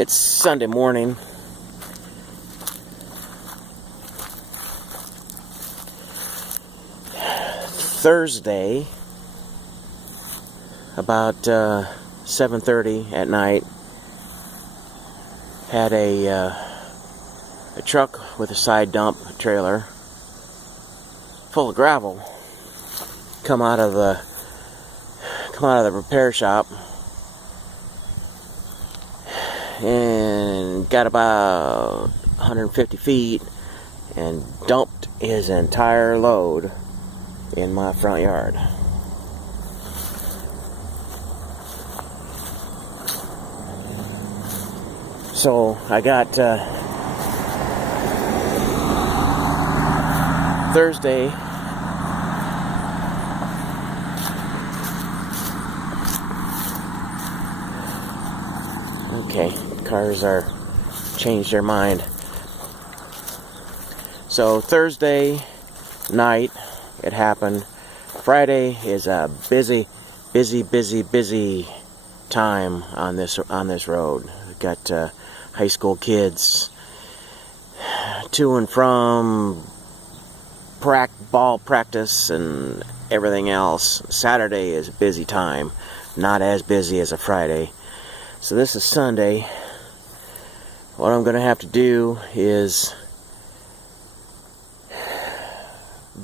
It's Sunday morning. Thursday, about 7:30 at night, had a truck with a side dump trailer full of gravel come out of the repair shop and got about 150 feet and dumped his entire load in my front yard. So I got Thursday okay, cars are changed their mind. So Thursday night it happened. Friday is a busy time on this road. We've got high school kids to and from ball practice and everything else. Saturday is a busy time, not as busy as a Friday. So this is Sunday. What I'm going to have to do is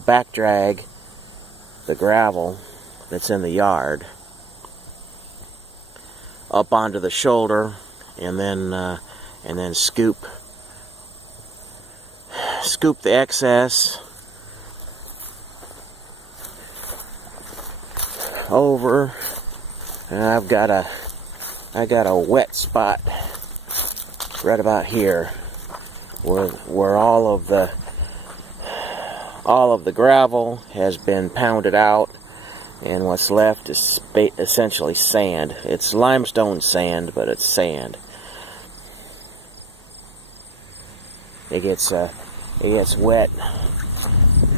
back drag the gravel that's in the yard up onto the shoulder and then scoop the excess over. And I got a wet spot right about here where all of the gravel has been pounded out, and what's left is essentially sand. It's limestone sand, but it's sand. It gets wet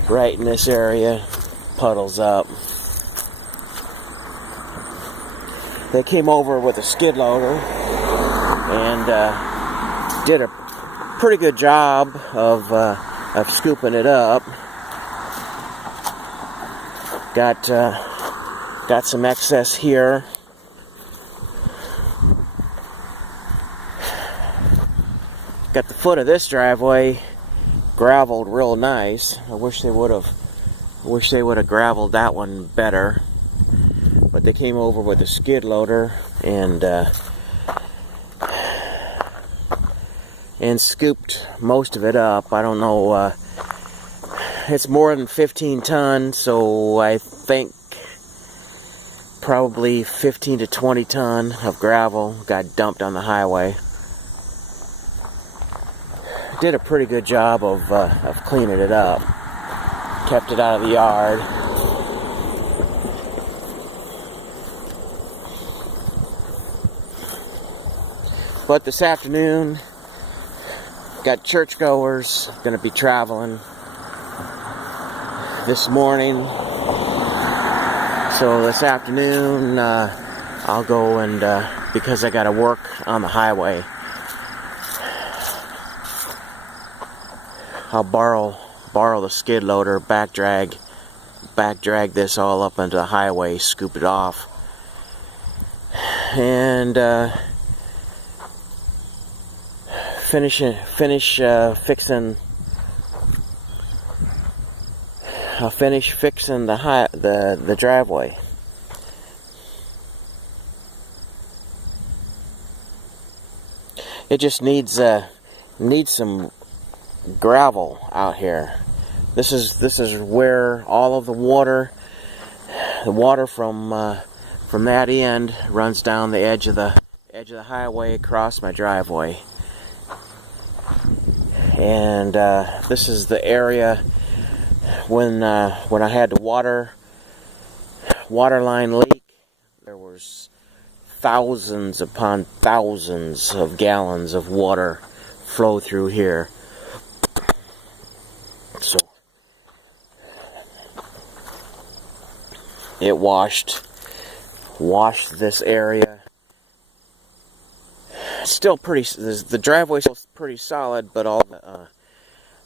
right in this area, puddles up. They came over with a skid loader and did a pretty good job of scooping it up. Got some excess here. Got the foot of this driveway graveled real nice. I wish they would have graveled that one better. But they came over with a skid loader and scooped most of it up. I don't know. It's more than 15 ton, so I think probably 15 to 20 ton of gravel got dumped on the highway. Did a pretty good job of cleaning it up. Kept it out of the yard. But this afternoon, got churchgoers going to be traveling this morning. So this afternoon, I'll go and, because I got to work on the highway, I'll borrow the skid loader, back drag this all up into the highway, scoop it off, and finish fixing the driveway. It just needs some gravel out here. This is where all of the water from that end runs down the edge of the highway across my driveway. And this is the area when I had the water line leak. There was thousands upon thousands of gallons of water flow through here. So it washed this area still pretty. The driveway's still pretty solid, but all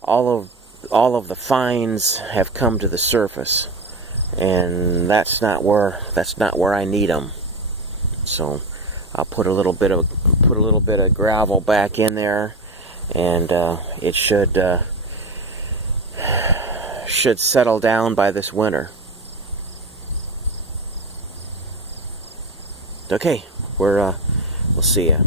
of the fines have come to the surface, and that's not where I need them. So I'll put a little bit of gravel back in there, and it should settle down by this winter. Okay, we'll see ya.